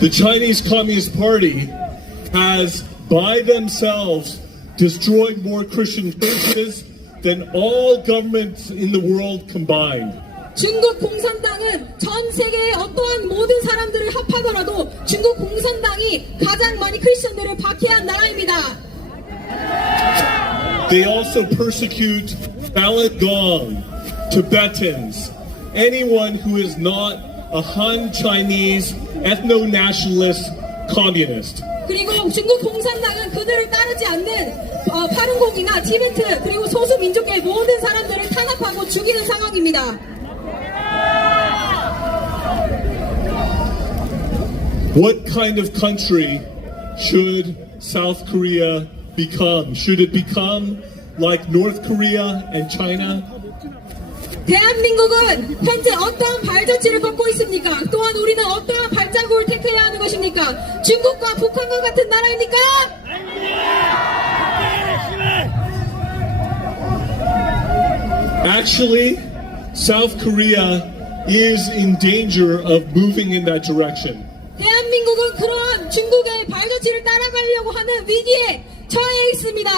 The Chinese Communist Party has, by themselves, destroyed more Christian churches than all governments in the world combined. 중국 공산당은 전 세계의 어떠한 모든 사람들을 합하더라도 중국 공산당이 가장 많이 크리스천들을 박해한 나라입니다. They also persecute Falun Gong, Tibetans, anyone who is not a Han Chinese ethno nationalist communist. 그리고 중국 공산당은 그들을 따르지 않는 어, 파룬공이나 티베트 그리고 소수 민족의 모든 사람들을 탄압하고 죽이는 상황입니다. What kind of country should South Korea become? Should it become like North Korea and China? 대한민국은 현재 어떠한 발자취를 걷고 있습니까? 또한 우리는 어떠한 것입니까? 중국과 북한과 같은 나라입니까? Actually, South Korea is in danger of moving in that direction. 대한민국은 그러한 중국의 발자취를 따라가려고 하는 위기에 처해 있습니다.